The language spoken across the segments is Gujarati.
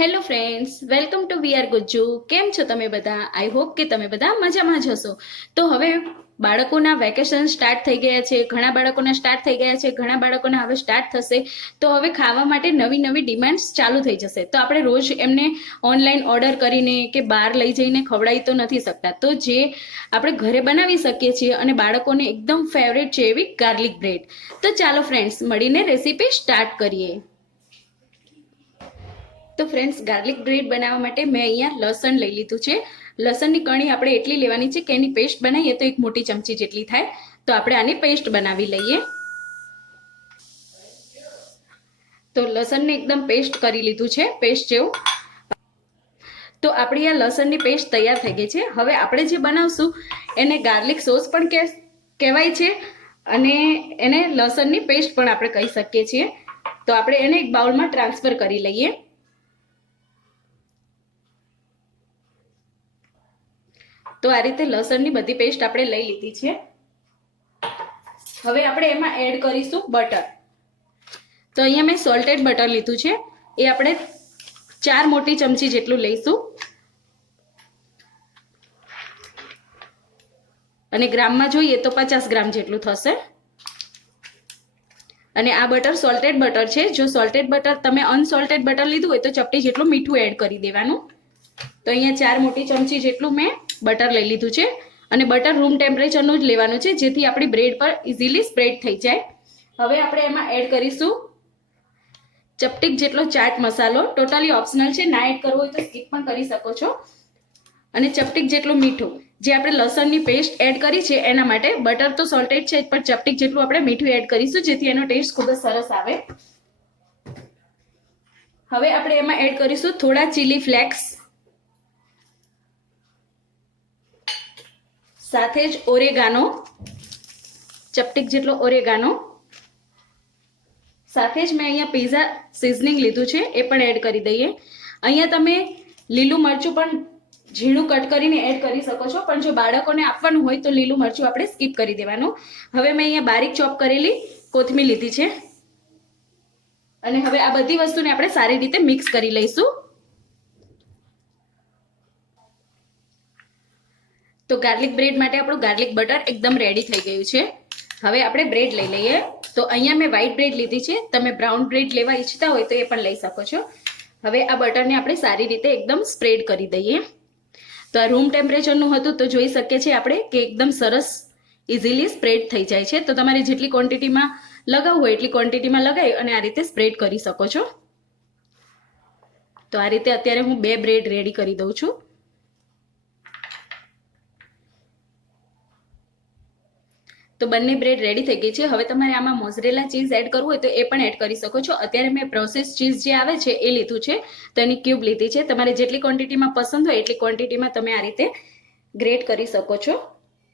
Hello friends welcome to we are Gujju કેમ છો તમે બધા? આઈ હોપ કે તમે બધા મજામાં જ હશો. તો હવે બાળકોના વેકેશન સ્ટાર્ટ થઈ ગયા છે, ઘણા બાળકોના સ્ટાર્ટ થઈ ગયા છે, ઘણા બાળકોના હવે સ્ટાર્ટ થશે. તો હવે ખાવા માટે નવી નવી ડિમાન્ડ્સ ચાલુ થઈ જશે. તો આપણે રોજ એમને ઓનલાઈન ઓર્ડર કરીને કે બહાર લઈ જઈને ખવડાવી તો નથી શકતા. તો જે આપણે ઘરે બનાવી શકીએ છીએ અને બાળકોને એકદમ ફેવરેટ છે એવી ગાર્લિક બ્રેડ તો ચાલો ફ્રેન્ડ્સ મળીને રેસીપી સ્ટાર્ટ કરીએ. તો ફ્રેન્ડ્સ ગાર્લિક બ્રેડ બનાવવા માટે મેં અહીંયા લસણ લઈ લીધું છે. લસણની કણી આપણે એટલી લેવાની છે કે એની પેસ્ટ બનાવીએ તો એક મોટી ચમચી જેટલી થાય. તો આપણે આની પેસ્ટ બનાવી લઈએ. તો લસણને એકદમ પેસ્ટ કરી લીધું છે પેસ્ટ જેવું. તો આપણી આ લસણની પેસ્ટ તૈયાર થઈ ગઈ છે. હવે આપણે જે બનાવશું, એને ગાર્લિક સોસ પણ કહેવાય છે અને એને લસણની પેસ્ટ પણ આપણે કહી શકીએ છીએ. તો આપણે એને એક બાઉલમાં ટ્રાન્સફર કરી લઈએ. તો આ રીતે લસણની બધી પેસ્ટ આપણે લઈ લીધી છે. હવે આપણે એમાં એડ કરીશું બટર તો અહીંયા મેં સોલ્ટેડ બટર લીધું છે. એ આપણે ચાર મોટી ચમચી જેટલું લઈશું. અને ગ્રામમાં જોઈએ તો પચાસ ગ્રામ જેટલું થશે. અને આ બટર સોલ્ટેડ બટર છે. જો સોલ્ટેડ બટર તમે અનસોલ્ટેડ બટર લીધું હોય તો ચપટી જેટલું મીઠું એડ કરી દેવાનું. તો અહીંયા ચાર મોટી ચમચી જેટલું મેં બટર લઈ લીધું છે અને બટર રૂમ ટેમ્પરેચરનું જ લેવાનું છે, જેથી આપણી બ્રેડ પર ઇઝીલી સ્પ્રેડ થઈ જાય. હવે આપણે એમાં એડ કરીશું ચપટીક જેટલો ચાટ મસાલો. ટોટલી ઓપ્શનલ છે, ના એડ કરવો હોય તો સ્કીપ પણ કરી શકો છો. અને ચપટીક જેટલું મીઠું. જે આપણે લસણની પેસ્ટ એડ કરી છે, એના માટે બટર તો સોલ્ટેડ છે પણ ચપટીક જેટલું આપણે મીઠું એડ કરીશું, જેથી એનો ટેસ્ટ ખૂબ જ સરસ આવે. હવે આપણે એમાં એડ કરીશું થોડા ચીલી ફ્લેક્સ સાથે જ ઓરેગાનો, ચપટીક જેટલો ઓરેગાનો. સાથે જ મેં અહીંયા પીઝા સિઝનિંગ લીધું છે, એ પણ એડ કરી દઈએ. અહીંયા તમે લીલું મરચું પણ ઝીણું કટ કરીને એડ કરી શકો છો, પણ જો બાળકોને આપવાનું હોય તો લીલું મરચું આપણે સ્કીપ કરી દેવાનું. હવે મેં અહીંયા બારીક ચોપ કરેલી કોથમીર લીધી છે. અને હવે આ બધી વસ્તુને આપણે સારી રીતે મિક્સ કરી લઈશું. તો ગાર્લિક બ્રેડ માટે આપણું ગાર્લિક બટર એકદમ રેડી થઈ ગયું છે. હવે આપણે બ્રેડ લઈ લઈએ. તો અહીંયા મેં વ્હાઈટ બ્રેડ લીધી છે. તમે બ્રાઉન બ્રેડ લેવા ઈચ્છતા હોય તો એ પણ લઈ શકો છો. હવે આ બટરને આપણે સારી રીતે એકદમ સ્પ્રેડ કરી દઈએ. તો આ રૂમ ટેમ્પરેચરનું હતું તો જોઈ શકીએ છીએ આપણે કે એકદમ સરસ ઇઝીલી સ્પ્રેડ થઈ જાય છે. તો તમારે જેટલી ક્વોન્ટિટીમાં લગાવવું હોય એટલી ક્વોન્ટિટીમાં લગાવી અને આ રીતે સ્પ્રેડ કરી શકો છો. તો આ રીતે અત્યારે હું બે બ્રેડ રેડી કરી દઉં છું. તો બંને બ્રેડ રેડી થઈ ગઈ છે. હવે તમારે આમાં મોઝરેલા ચીઝ એડ કરવું હોય તો એ પણ એડ કરી શકો છો. અત્યારે મેં પ્રોસેસ ચીઝ જે આવે છે એ લીધું છે. તો એની ક્યુબ લીધી છે. તમારે જેટલી ક્વોન્ટિટીમાં પસંદ હોય એટલી ક્વોન્ટિટીમાં તમે આ રીતે ગ્રેટ કરી શકો છો.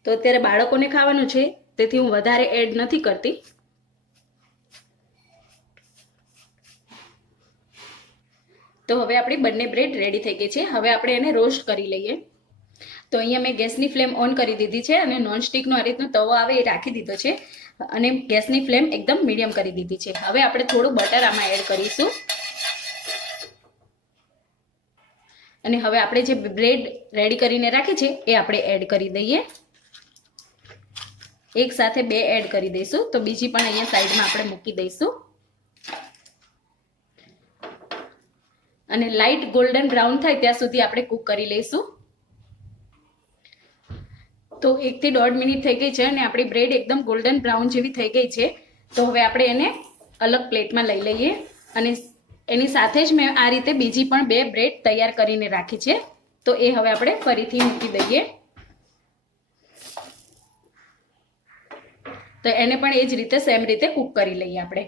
તો અત્યારે બાળકોને ખાવાનું છે. તેથી હું વધારે એડ નથી કરતી. તો હવે આપણી બંને બ્રેડ રેડી થઈ ગઈ છે. હવે આપણે એને રોસ્ટ કરી લઈએ. તો અહીંયા મેં ગેસની ફ્લેમ ઓન કરી દીધી છે અને નોનસ્ટિકનો આ રીતનો તવો આવે એ રાખી દીધો છે અને ગેસની ફ્લેમ એકદમ મીડિયમ કરી દીધી છે. હવે આપણે થોડું બટર આમાં એડ કરીશું. અને હવે આપણે જે બ્રેડ રેડી કરીને રાખી છે એ આપણે એડ કરી દઈએ. એક સાથે બે એડ કરી દઈશું. તો બીજી પણ અહીંયા સાઈડમાં આપણે મૂકી દઈશું. અને લાઇટ ગોલ્ડન બ્રાઉન થાય ત્યાં સુધી આપણે કૂક કરી લઈશું. તો એકથી દોઢ મિનિટ થઈ ગઈ છે અને આપણી બ્રેડ એકદમ ગોલ્ડન બ્રાઉન જેવી થઈ ગઈ છે. તો હવે આપણે એને અલગ પ્લેટમાં લઈ લઈએ અને એની સાથે જ મેં આ રીતે બીજી પણ બે બ્રેડ તૈયાર કરીને રાખી છે. તો એ હવે આપણે ફરીથી મૂકી દઈએ. તો એને પણ એ જ રીતે સેમ રીતે કૂક કરી લઈએ આપણે.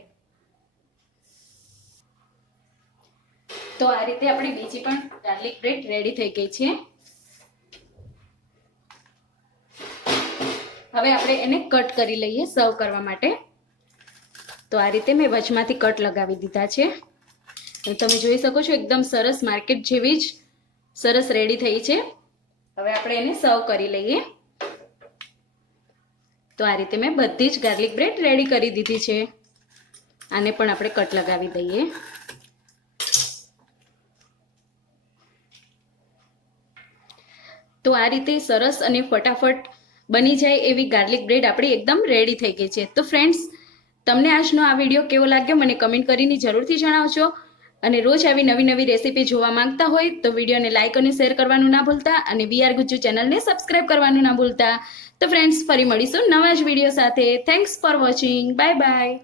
તો આ રીતે આપણી બીજી પણ ગાર્લિક બ્રેડ રેડી થઈ ગઈ છે. હવે આપણે એને કટ કરી લઈએ સર્વ કરવા માટે. તો આ રીતે મેં વચમાંથી કટ લગાવી દીધા છે. તમે જોઈ શકો છો એકદમ સરસ માર્કેટ જેવી જ સરસ રેડી થઈ છે. હવે આપણે એને સર્વ કરી લઈએ. તો આ રીતે મેં બધી જ ગાર્લિક બ્રેડ રેડી કરી દીધી છે. આને પણ આપણે કટ લગાવી દઈએ. તો આ રીતે સરસ અને ફટાફટ બની જાય એવી ગાર્લિક બ્રેડ આપણી એકદમ રેડી થઈ ગઈ છે. તો ફ્રેન્ડ્સ તમને આજનો આ વીડિયો કેવો લાગ્યો મને કમેન્ટ કરીને જરૂરથી જણાવજો. અને રોજ આવી નવી નવી રેસીપી જોવા માંગતા હોય તો વિડીયોને લાઇક અને શેર કરવાનું ના ભૂલતા અને વીઆર ગુજ્જુ ચેનલને સબસ્ક્રાઇબ કરવાનું ના ભૂલતા. તો ફ્રેન્ડ્સ ફરી મળીશું નવા જ વીડિયો સાથે. Thanks for watching bye bye